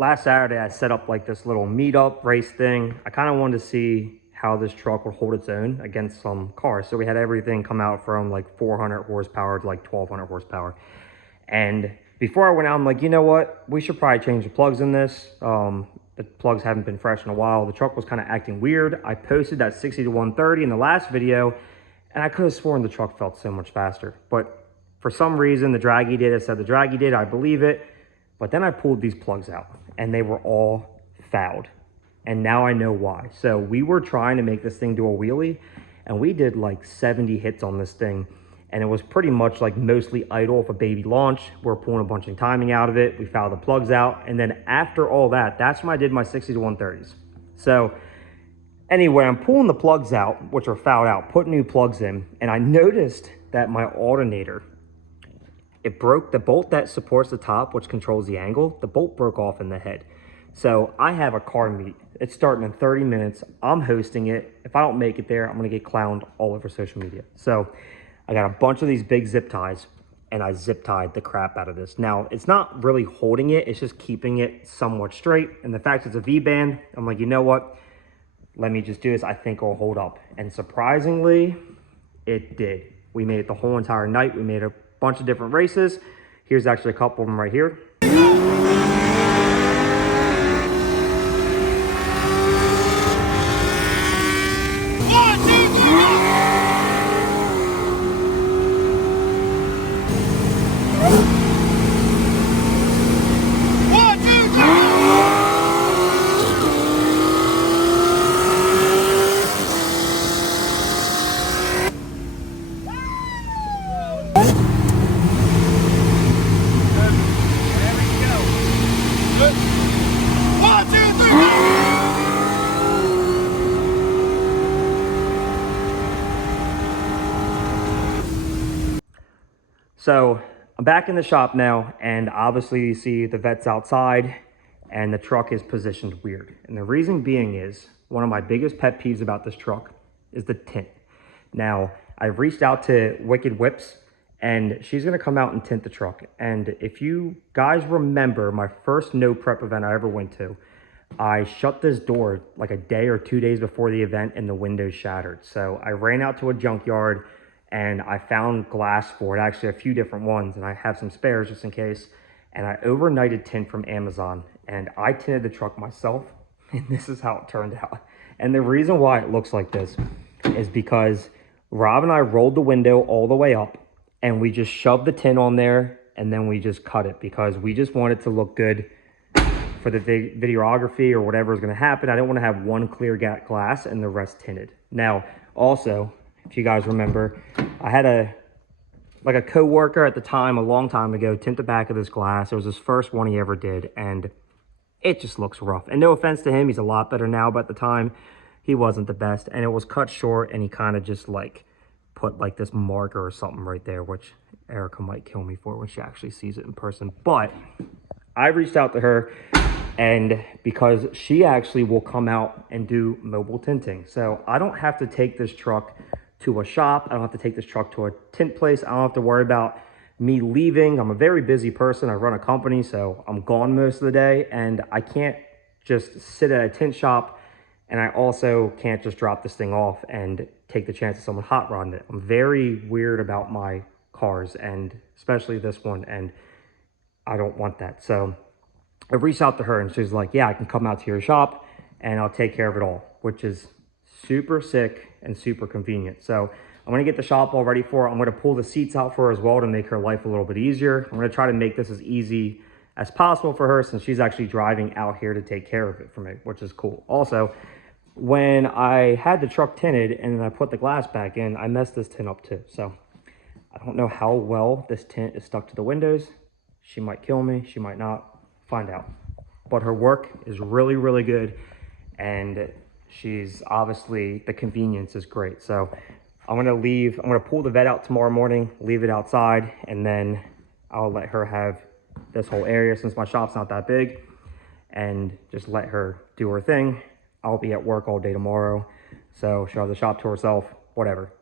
last Saturday I set up like this little meetup race thing. I kind of wanted to see how this truck would hold its own against some cars. So we had everything come out from like 400 horsepower to like 1200 horsepower. And before I went out, I'm like, you know what? We should probably change the plugs in this. The plugs haven't been fresh in a while. The truck was kind of acting weird. I posted that 60 to 130 in the last video, and I could have sworn the truck felt so much faster. But for some reason, the draggy did. It said the draggy did. I believe it. But then I pulled these plugs out, and they were all fouled. And now I know why. So we were trying to make this thing do a wheelie, and we did like 70 hits on this thing. And it was pretty much like mostly idle for baby launch. We're pulling a bunch of timing out of it. We fouled the plugs out. And then after all that, that's when I did my 60 to 130s. So anyway, I'm pulling the plugs out, which are fouled out, putting new plugs in. And I noticed that my alternator, it broke the bolt that supports the top, which controls the angle. The bolt broke off in the head. So I have a car meet. It's starting in 30 minutes. I'm hosting it. If I don't make it there, I'm going to get clowned all over social media. So I got a bunch of these big zip ties, and I zip tied the crap out of this. Now, it's not really holding it. It's just keeping it somewhat straight. And the fact it's a V-band, I'm like, you know what? Let me just do this. I think it'll hold up. And surprisingly, it did. We made it the whole entire night. We made a bunch of different races. Here's actually a couple of them right here. So I'm back in the shop now, and obviously you see the vet's outside and the truck is positioned weird. And the reason being is one of my biggest pet peeves about this truck is the tint. Now, I've reached out to Wicked Whips, and she's gonna come out and tint the truck. And if you guys remember my first no prep event I ever went to, I shut this door like a day or 2 days before the event and the window shattered. So I ran out to a junkyard and I found glass for it, actually a few different ones, and I have some spares just in case. And I overnighted tint from Amazon, and I tinted the truck myself, and this is how it turned out. And the reason why it looks like this is because Rob and I rolled the window all the way up, and we just shoved the tint on there, and then we just cut it because we just want it to look good for the videography or whatever is going to happen. I didn't want to have one clear glass and the rest tinted. Now, also, if you guys remember, I had a co-worker at the time, a long time ago, tint the back of this glass. It was his first one he ever did, and it just looks rough. And no offense to him, he's a lot better now, but at the time, he wasn't the best. And it was cut short, and he kind of just like put like this marker or something right there, which Erica might kill me for when she actually sees it in person. But I reached out to her, and because she actually will come out and do mobile tinting. So I don't have to take this truck to a shop. I don't have to take this truck to a tint place. I don't have to worry about me leaving. I'm a very busy person. I run a company, so I'm gone most of the day, and I can't just sit at a tint shop, and I also can't just drop this thing off and take the chance of someone hot rodding it. I'm very weird about my cars, and especially this one, and I don't want that. So I reached out to her, and she's like, yeah, I can come out to your shop and I'll take care of it all, which is super sick and super convenient. So I'm gonna get the shop all ready for her. I'm gonna pull the seats out for her as well to make her life a little bit easier. I'm gonna try to make this as easy as possible for her since she's actually driving out here to take care of it for me, which is cool. Also, when I had the truck tinted and I put the glass back in, I messed this tint up too. So I don't know how well this tint is stuck to the windows. She might kill me, she might not, find out. But her work is really, really good, and she's obviously, the convenience is great. So I'm gonna pull the vet out tomorrow morning, leave it outside, and then I'll let her have this whole area since my shop's not that big, and just let her do her thing. I'll be at work all day tomorrow, so she'll have the shop to herself, whatever.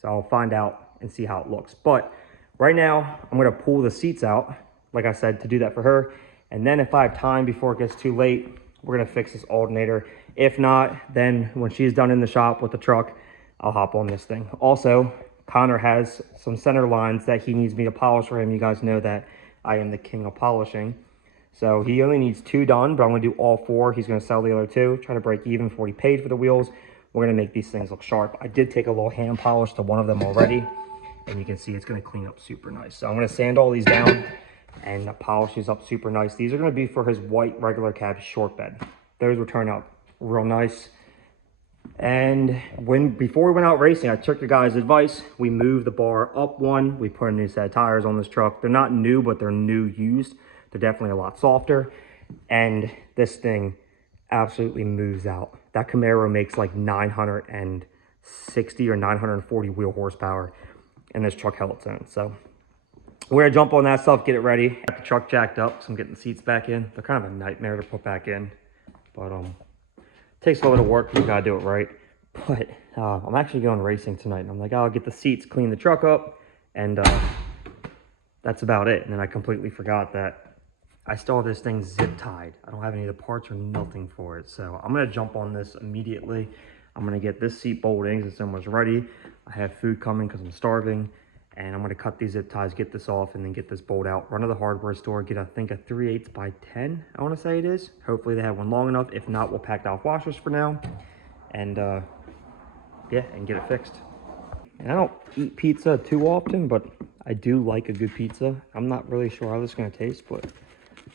So I'll find out and see how it looks. But right now, I'm gonna pull the seats out, like I said, to do that for her. And then if I have time before it gets too late, we're gonna fix this alternator. If not, then when she's done in the shop with the truck, I'll hop on this thing. Also, Connor has some center lines that he needs me to polish for him. You guys know that I am the king of polishing. So he only needs 2 done, but I'm gonna do all 4. He's gonna sell the other 2, try to break even for what he paid for the wheels. We're gonna make these things look sharp. I did take a little hand polish to one of them already, and you can see it's gonna clean up super nice. So I'm gonna sand all these down and polish these up super nice. These are gonna be for his white regular cab short bed. Those will turn out real nice. And before we went out racing, I took the guy's advice. We moved the bar up 1. We put a new set of tires on this truck. They're not new, but they're new used. They're definitely a lot softer. And this thing absolutely moves out. That Camaro makes like 960 or 940 wheel horsepower, and this truck held its own. So we're gonna jump on that stuff, get it ready. Got the truck jacked up, so I'm getting the seats back in. They're kind of a nightmare to put back in, but takes a little bit of work. You gotta do it right. But I'm actually going racing tonight, and I'm like, I'll get the seats, clean the truck up, and that's about it. And then I completely forgot that I still have this thing zip tied. I don't have any of the parts or nothing for it. So I'm gonna jump on this immediately. I'm gonna get this seat bolting since almost ready. I have food coming because I'm starving. And I'm gonna cut these zip ties, get this off, and then get this bolt out. Run to the hardware store, get I think a 3/8 by 10, I wanna say it is. Hopefully they have one long enough. If not, we'll pack off washers for now. And yeah, and get it fixed. And I don't eat pizza too often, but I do like a good pizza. I'm not really sure how this is gonna taste, but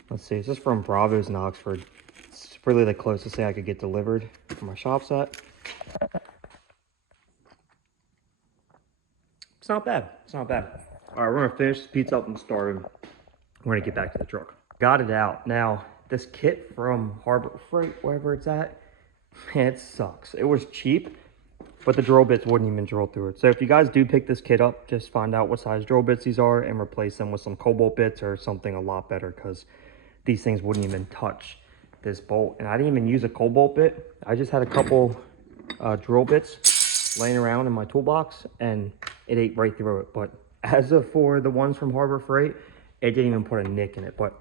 let's see. This is from Bravo's in Oxford. It's really the closest thing I could get delivered from my shop set. It's not bad. It's not bad. All right, we're gonna finish this pizza up and start it. We're gonna get back to the truck. Got it out. Now, this kit from Harbor Freight, wherever it's at, man, it sucks. It was cheap, but the drill bits wouldn't even drill through it. So if you guys do pick this kit up, just find out what size drill bits these are and replace them with some cobalt bits or something a lot better, because these things wouldn't even touch this bolt. And I didn't even use a cobalt bit. I just had a couple drill bits laying around in my toolbox, and it ate right through it. But as of for the ones from Harbor Freight, it didn't even put a nick in it. But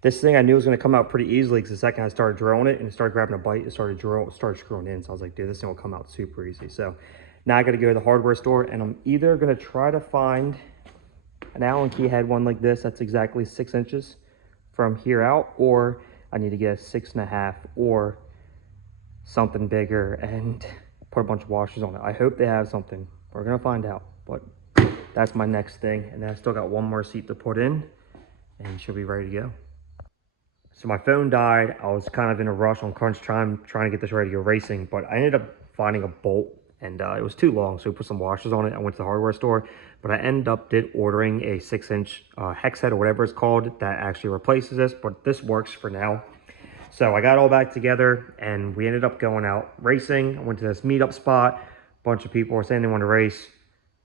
this thing I knew was going to come out pretty easily, because the second I started drilling it and it started grabbing a bite, it started screwing in. So I was like, dude, this thing will come out super easy. So now I got to go to the hardware store, and I'm either going to try to find an Allen key head one like this that's exactly 6 inches from here out, or I need to get a 6.5 or something bigger and put a bunch of washers on it. I hope they have something. We're gonna find out, but that's my next thing. And then I still got one more seat to put in, and she'll be ready to go. So my phone died. I was kind of in a rush on crunch time trying to get this ready to go racing, but I ended up finding a bolt, and it was too long, so we put some washers on it. I went to the hardware store, but I ended up ordering a 6-inch hex head or whatever it's called that actually replaces this, but this works for now. So I got all back together, and we ended up going out racing. I went to this meetup spot. A bunch of people were saying they wanted to race.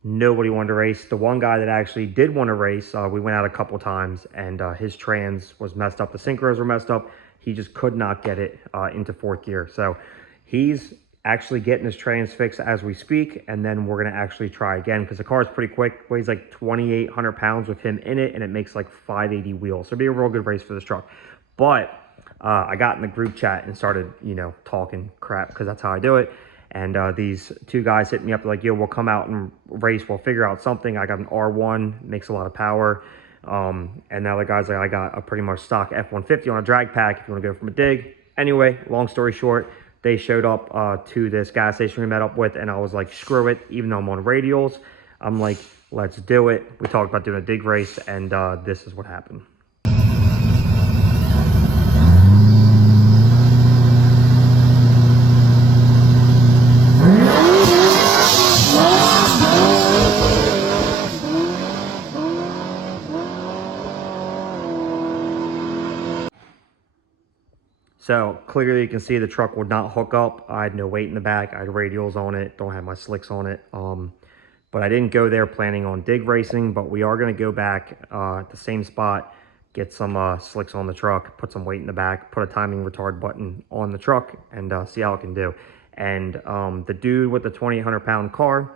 Nobody wanted to race. The one guy that actually did want to race, we went out a couple times, and his trans was messed up. The synchros were messed up. He just could not get it into 4th gear. So he's actually getting his trans fixed as we speak, and then we're going to actually try again, because the car is pretty quick. Weighs like 2,800 pounds with him in it, and it makes like 580 wheels. So it'll be a real good race for this truck. But I got in the group chat and started, talking crap, because that's how I do it. And these 2 guys hit me up like, yo, we'll come out and race. We'll figure out something. I got an R1, makes a lot of power. And the other guy's like, I got a pretty much stock F-150 on a drag pack if you want to go from a dig. Anyway, long story short, they showed up to this gas station we met up with, and I was like, screw it. Even though I'm on radials, I'm like, let's do it. We talked about doing a dig race, and this is what happened. So clearly you can see the truck would not hook up. I had no weight in the back. I had radials on it. Don't have my slicks on it. But I didn't go there planning on dig racing, but we are going to go back at the same spot, get some slicks on the truck, put some weight in the back, put a timing retard button on the truck, and see how it can do. And the dude with the 2,800-pound car,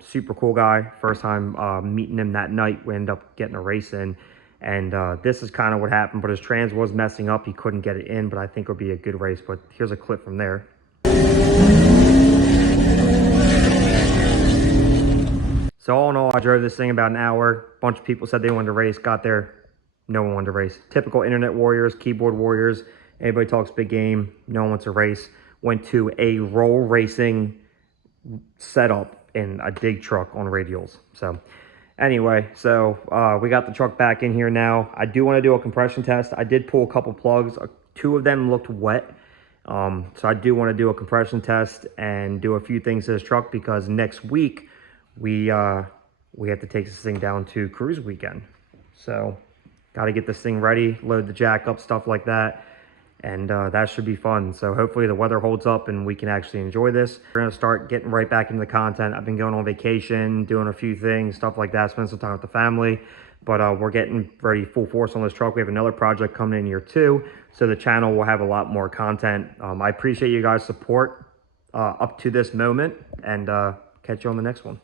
super cool guy. First time meeting him that night, we ended up getting a race in. And this is kind of what happened, but his trans was messing up. He couldn't get it in, but I think it'll be a good race. But here's a clip from there. So all in all, I drove this thing about an hour. A bunch of people said they wanted to race, got there, no one wanted to race. Typical internet warriors, keyboard warriors. Everybody talks big game, no one wants to race. Went to a roll racing setup in a dig truck on radials. So anyway, we got the truck back in here now. I do want to do a compression test. I did pull a couple plugs. 2 of them looked wet. So I do want to do a compression test and do a few things to this truck, because next week we have to take this thing down to cruise weekend. So got to get this thing ready, load the jack up, stuff like that. And that should be fun. So hopefully the weather holds up and we can actually enjoy this. We're going to start getting right back into the content. I've been going on vacation, doing a few things, stuff like that, spend some time with the family. But we're getting ready full force on this truck. We have another project coming in year 2. So the channel will have a lot more content. I appreciate you guys' support up to this moment. And catch you on the next one.